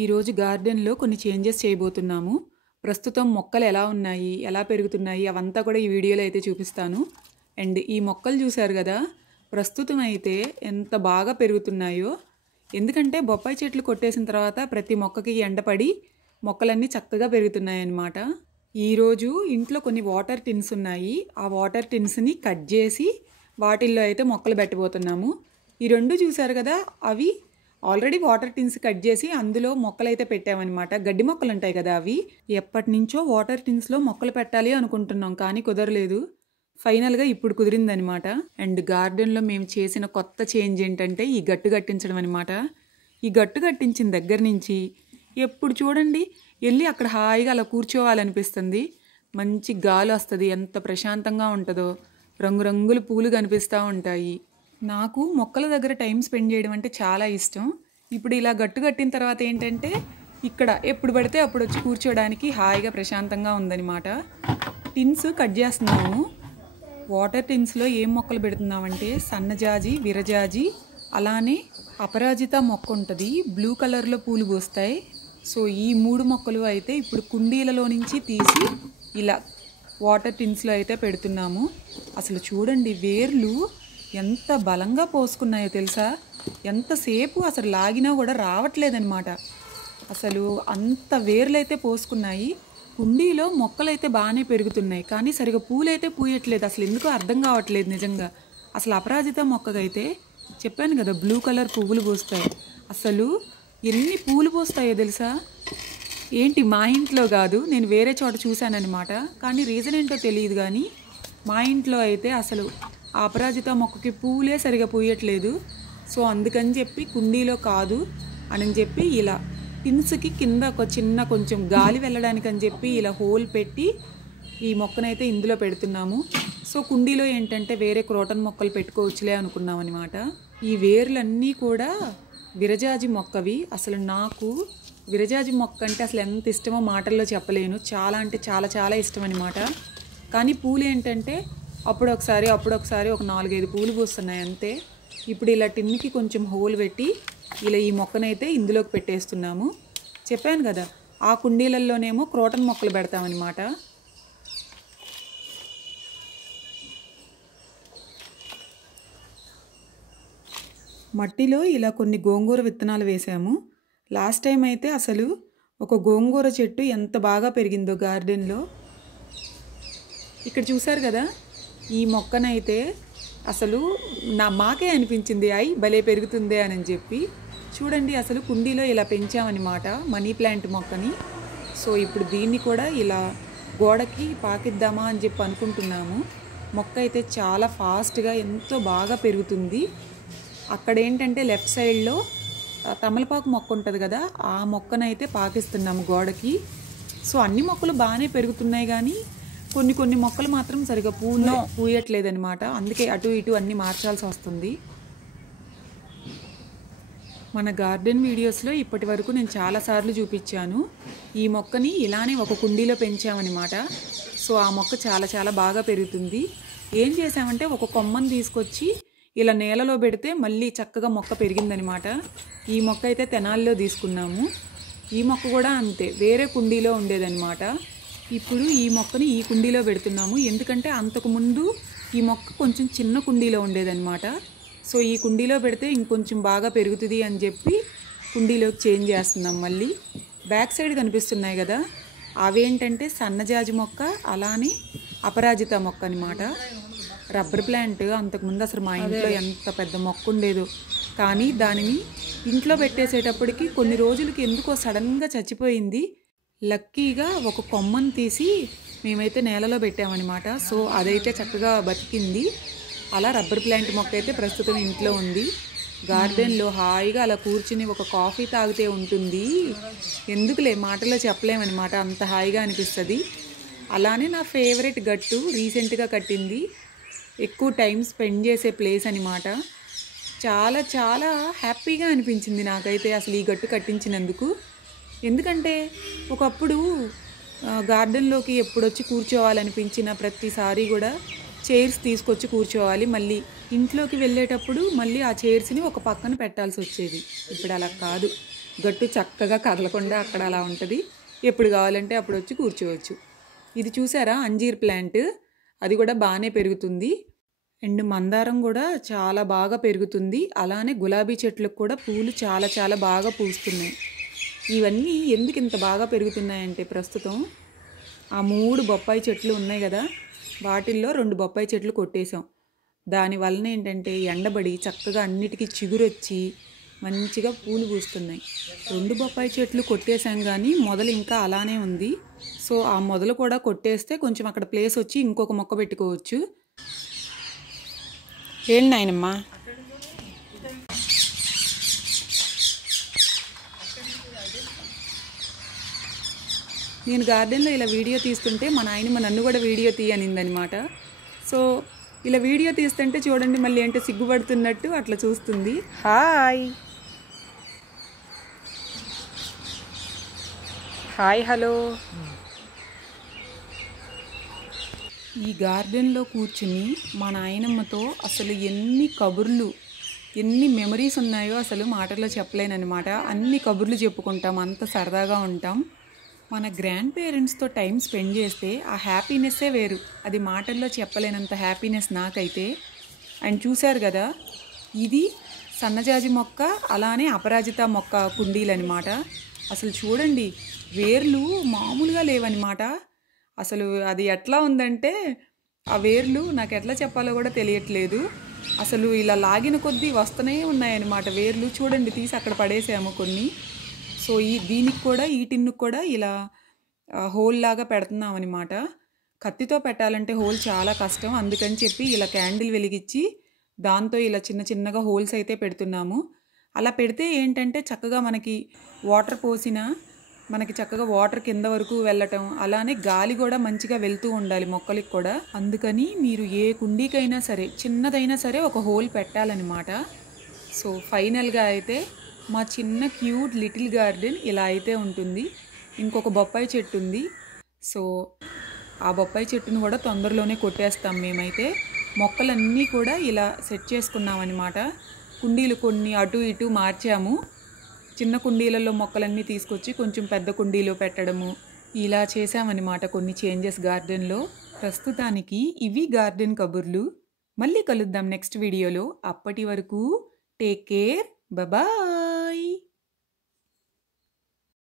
ఈరోజు గార్డెన్లో కొన్ని చేంజెస్ చేయబోతున్నాము. ప్రస్తుతం మొక్కలు ఎలా ఉన్నాయి, ఎలా పెరుగుతున్నాయి అవంతా కూడా ఈ వీడియోలో అయితే చూపిస్తాను. అండ్ ఈ మొక్కలు చూశారు కదా, ప్రస్తుతం అయితే ఎంత బాగా పెరుగుతున్నాయో. ఎందుకంటే బొప్పాయి చెట్లు కొట్టేసిన తర్వాత ప్రతి మొక్కకి ఎండపడి మొక్కలన్నీ చక్కగా పెరుగుతున్నాయి అన్నమాట. ఈరోజు ఇంట్లో కొన్ని వాటర్ టిన్స్ ఉన్నాయి. ఆ వాటర్ టిన్స్ని కట్ చేసి వాటిల్లో అయితే మొక్కలు పెట్టబోతున్నాము. ఈ రెండు చూశారు కదా, అవి ఆల్రెడీ వాటర్ టిన్స్ కట్ చేసి అందులో మొక్కలు అయితే పెట్టామన్నమాట. గడ్డి మొక్కలు ఉంటాయి కదా, అవి ఎప్పటి నుంచో వాటర్ టిన్స్లో మొక్కలు పెట్టాలి అనుకుంటున్నాం, కానీ కుదరలేదు. ఫైనల్గా ఇప్పుడు కుదిరిందనమాట. అండ్ గార్డెన్లో మేము చేసిన కొత్త చేంజ్ ఏంటంటే ఈ గట్టు కట్టించడం అనమాట. ఈ గట్టు కట్టించిన దగ్గర నుంచి ఎప్పుడు చూడండి వెళ్ళి అక్కడ హాయిగా అలా కూర్చోవాలనిపిస్తుంది. మంచి గాలి వస్తుంది, ఎంత ప్రశాంతంగా ఉంటుందో. రంగురంగుల పూలు కనిపిస్తూ ఉంటాయి. నాకు మొక్కల దగ్గర టైం స్పెండ్ చేయడం అంటే చాలా ఇష్టం. ఇప్పుడు ఇలా గట్టు కట్టిన తర్వాత ఏంటంటే ఇక్కడ ఎప్పుడు పడితే అప్పుడు వచ్చి కూర్చోడానికి హాయిగా ప్రశాంతంగా ఉందన్నమాట. టిన్స్ కట్ చేస్తున్నాము. వాటర్ టిన్స్లో ఏం మొక్కలు పెడుతున్నామంటే సన్నజాజి, విరజాజి, అలానే అపరాజిత మొక్క ఉంటుంది, బ్లూ కలర్లో పూలు పూస్తాయి. సో ఈ 3 మొక్కలు అయితే ఇప్పుడు కుండీలలో నుంచి తీసి ఇలా వాటర్ టిన్స్లో అయితే పెడుతున్నాము. అసలు చూడండి వేర్లు ఎంత బలంగా పోసుకున్నాయో తెలుసా. ఎంతసేపు అసలు లాగినా కూడా రావట్లేదన్నమాట. అసలు అంత వేర్లు అయితే పోసుకున్నాయి. కుండీలో మొక్కలు అయితే బాగానే పెరుగుతున్నాయి, కానీ సరిగా పూలైతే పూయట్లేదు. అసలు ఎందుకో అర్థం కావట్లేదు నిజంగా. అసలు అపరాజిత మొక్కకైతే చెప్పాను కదా, బ్లూ కలర్ పువ్వులు పూస్తాయి. అసలు ఎన్ని పూలు పూస్తాయో తెలుసా. ఏంటి మా ఇంట్లో కాదు, నేను వేరే చోట చూశానన్నమాట. కానీ రీజన్ ఏంటో తెలియదు, కానీ మా ఇంట్లో అయితే అసలు ఆ అపరాజిత మొక్కకి పూలే సరిగా పూయట్లేదు. సో అందుకని చెప్పి కుండీలో కాదు అని చెప్పి ఇలా టిన్స్కి కింద ఒక చిన్న కొంచెం గాలి వెళ్ళడానికి అని చెప్పి ఇలా హోల్ పెట్టి ఈ మొక్కనైతే ఇందులో పెడుతున్నాము. సో కుండీలో ఏంటంటే వేరే క్రోటన్ మొక్కలు పెట్టుకోవచ్చులే అనుకున్నాం అనమాట. ఈ వేర్లన్నీ కూడా విరజాజి మొక్కవి. అసలు నాకు విరజాజి మొక్క అంటే అసలు ఎంత ఇష్టమో మాటల్లో చెప్పలేను. చాలా అంటే చాలా చాలా ఇష్టం అనమాట. కానీ పూలు ఏంటంటే అప్పుడొకసారి ఒక 4-5 పూలు పూస్తున్నాయి అంతే. ఇప్పుడు ఇలా టిన్కి కొంచెం హోల్ పెట్టి ఇలా ఈ మొక్కనైతే ఇందులోకి పెట్టేస్తున్నాము. చెప్పాను కదా, ఆ కుండీలలోనేమో క్రోటన్ మొక్కలు పెడతామన్నమాట. మట్టిలో ఇలా కొన్ని గోంగూర విత్తనాలు వేసాము. లాస్ట్ టైం అయితే అసలు ఒక గోంగూర చెట్టు ఎంత బాగా పెరిగిందో గార్డెన్లో. ఇక్కడ చూసారు కదా, ఈ మొక్కనైతే అసలు మాకే అనిపించింది భలే పెరుగుతుందే అని చెప్పి. చూడండి అసలు కుండీలో ఇలా పెంచామన్నమాట మనీ ప్లాంట్ మొక్కని. సో ఇప్పుడు దీన్ని కూడా ఇలా గోడకి పాకిద్దామా అని చెప్పి అనుకుంటున్నాము. మొక్క అయితే చాలా ఫాస్ట్గా ఎంతో బాగా పెరుగుతుంది. అక్కడ ఏంటంటే లెఫ్ట్ సైడ్లో తమలపాకు మొక్క ఉంటుంది కదా, ఆ మొక్కనైతే పాకిస్తున్నాము గోడకి. సో అన్ని మొక్కలు బాగానే పెరుగుతున్నాయి, కానీ కొన్ని మొక్కలు మాత్రం సరిగా పూయట్లేదనమాట. అందుకే అటు ఇటు అన్నీ మార్చాల్సి వస్తుంది. మన గార్డెన్ వీడియోస్లో ఇప్పటి వరకు నేను చాలాసార్లు చూపించాను. ఈ మొక్కని ఇలానే ఒక కుండీలో పెంచామన్నమాట. సో ఆ మొక్క చాలా చాలా బాగా పెరుగుతుంది. ఏం చేసామంటే ఒక కొమ్మని తీసుకొచ్చి ఇలా నేలలో పెడితే మళ్ళీ చక్కగా మొక్క పెరిగిందనమాట. ఈ మొక్క అయితే తెనాల్లో తీసుకున్నాము. ఈ మొక్క కూడా అంతే, వేరే కుండీలో ఉండేదన్నమాట. ఇప్పుడు ఈ మొక్కని ఈ కుండీలో పెడుతున్నాము. ఎందుకంటే అంతకుముందు ఈ మొక్క కొంచెం చిన్న కుండీలో ఉండేదన్నమాట. సో ఈ కుండీలో పెడితే ఇంకొంచెం బాగా పెరుగుతుంది అని చెప్పి కుండీలోకి చేంజ్ చేస్తున్నాం. మళ్ళీ బ్యాక్ సైడ్ కనిపిస్తున్నాయి కదా, అవేంటంటే సన్నజాజి మొక్క, అలానే అపరాజిత మొక్క అనమాట. రబ్బర్ ప్లాంట్ అంతకుముందు అసలు మా ఇంట్లో ఎంత పెద్ద మొక్క ఉండేదో, కానీ దానిని ఇంట్లో పెట్టేసేటప్పటికి కొన్ని రోజులకి ఎందుకో సడన్గా చచ్చిపోయింది. లక్కీగా ఒక కొమ్మను తీసి మేమైతే నేలలో పెట్టామన్నమాట. సో అదైతే చక్కగా బతికింది. అలా రబ్బర్ ప్లాంట్ మొక్క అయితే ప్రస్తుతం ఇంట్లో ఉంది. గార్డెన్లో హాయిగా అలా కూర్చుని ఒక కాఫీ తాగితే ఉంటుంది. ఎందుకులే మాటలో చెప్పలేమన్నమాట, అంత హాయిగా అనిపిస్తుంది. అలానే నా ఫేవరెట్ గట్టు రీసెంట్గా కట్టింది. ఎక్కువ టైం స్పెండ్ చేసే ప్లేస్ అనమాట. చాలా చాలా హ్యాపీగా అనిపించింది నాకైతే అసలు ఈ గట్టు కట్టించినందుకు. ఎందుకంటే ఒకప్పుడు గార్డెన్లోకి ఎప్పుడొచ్చి కూర్చోవాలనిపించిన ప్రతిసారి కూడా చైర్స్ తీసుకొచ్చి కూర్చోవాలి, మళ్ళీ ఇంట్లోకి వెళ్ళేటప్పుడు మళ్ళీ ఆ చైర్స్ని ఒక పక్కన పెట్టాల్సి వచ్చేది. ఇప్పుడు అలా కాదు, గట్టు చక్కగా కదలకుండా అక్కడ అలా ఉంటుంది. ఎప్పుడు కావాలంటే అప్పుడు వచ్చి కూర్చోవచ్చు. ఇది చూసారా అంజీర్ ప్లాంట్, అది కూడా బాగానే పెరుగుతుంది. అండ్ మందారం కూడా చాలా బాగా పెరుగుతుంది. అలానే గులాబీ చెట్లకు కూడా పూలు చాలా చాలా బాగా పూస్తున్నాయి. ఇవన్నీ ఎందుకు ఇంత బాగా పెరుగుతున్నాయంటే ప్రస్తుతం ఆ 3 బొప్పాయి చెట్లు ఉన్నాయి కదా, వాటిల్లో 2 బొప్పాయి చెట్లు కొట్టేశాం. దానివలన ఏంటంటే ఎండబడి చక్కగా అన్నిటికీ చిగురొచ్చి మంచిగా పూలు పూస్తున్నాయి. 2 బొప్పాయి చెట్లు కొట్టేశాం కానీ మొదలు ఇంకా అలానే ఉంది. సో ఆ మొదలు కూడా కొట్టేస్తే కొంచెం అక్కడ ప్లేస్ వచ్చి ఇంకొక మొక్క పెట్టుకోవచ్చు. ఏంటి నాయనమ్మా? నేను గార్డెన్లో ఇలా వీడియో తీస్తుంటే మా నాయనమ్మ నన్ను కూడా వీడియో తీయనిందనమాట. సో ఇలా వీడియో తీస్తుంటే చూడండి, మళ్ళీ ఏంటో సిగ్గుపడుతున్నట్టు అట్లా చూస్తుంది. Hi hi hello. ఈ గార్డెన్లో కూర్చుని మా నాయనమ్మతో అసలు ఎన్ని కబుర్లు, ఎన్ని మెమరీస్ ఉన్నాయో అసలు మాటల్లో చెప్పలేనమాట. అన్ని కబుర్లు చెప్పుకుంటాం, అంత సరదాగా ఉంటాం. మన గ్రాండ్ పేరెంట్స్తో టైం స్పెండ్ చేస్తే ఆ హ్యాపీనెస్సే వేరు. అది మాటల్లో చెప్పలేనంత హ్యాపీనెస్ నాకైతే. అండ్ చూశారు కదా, ఇది సన్నజాజి మొక్క, అలానే అపరాజిత మొక్క కుండీలు అనమాట. అసలు చూడండి, వేర్లు మామూలుగా లేవన్నమాట. అసలు అది ఎట్లా ఉందంటే ఆ వేర్లు నాకు ఎట్లా చెప్పాలో కూడా తెలియట్లేదు. అసలు ఇలా లాగిన కొద్దీ వస్తూనే ఉన్నాయన్నమాట వేర్లు. చూడండి, తీసి అక్కడ పడేసాము కొన్ని. సో దీనికి కూడా, ఈ టిన్నుకు కూడా ఇలా హోల్ లాగా పెడుతున్నాం అనమాట. కత్తితో పెట్టాలంటే హోల్ చాలా కష్టం, అందుకని చెప్పి ఇలా క్యాండిల్ వెలిగించి దాంతో ఇలా చిన్న చిన్నగా హోల్స్ అయితే పెడుతున్నాము. అలా పెడితే ఏంటంటే చక్కగా మనకి వాటర్ పోసినా మనకి చక్కగా వాటర్ కింద వరకు వెళ్ళటం, అలానే గాలి కూడా మంచిగా వెళ్తూ ఉండాలి మొక్కలకి కూడా. అందుకని మీరు ఏ కుండీకైనా సరే, చిన్నదైనా సరే ఒక హోల్ పెట్టాలన్నమాట. సో ఫైనల్గా అయితే మా చిన్న క్యూట్ లిటిల్ గార్డెన్ ఇలా అయితే ఉంటుంది. ఇంకొక బొప్పాయి చెట్టు ఉంది. సో ఆ బొప్పాయి చెట్టును కూడా తొందరలోనే కొట్టేస్తాం మేమైతే. మొక్కలన్నీ కూడా ఇలా సెట్ చేసుకున్నాం అన్నమాట. కుండీలు కొన్ని అటు ఇటు మార్చాము. చిన్న కుండీలలో మొక్కలన్నీ తీసుకొచ్చి కొంచెం పెద్ద కుండీలో పెట్టడము, ఇలా చేసామన్నమాట కొన్ని చేంజెస్ గార్డెన్లో. ప్రస్తుతానికి ఇవి గార్డెన్ కబుర్లు. మళ్ళీ కలుద్దాం నెక్స్ట్ వీడియోలో. అప్పటి వరకు టేక్ కేర్, బాయ్.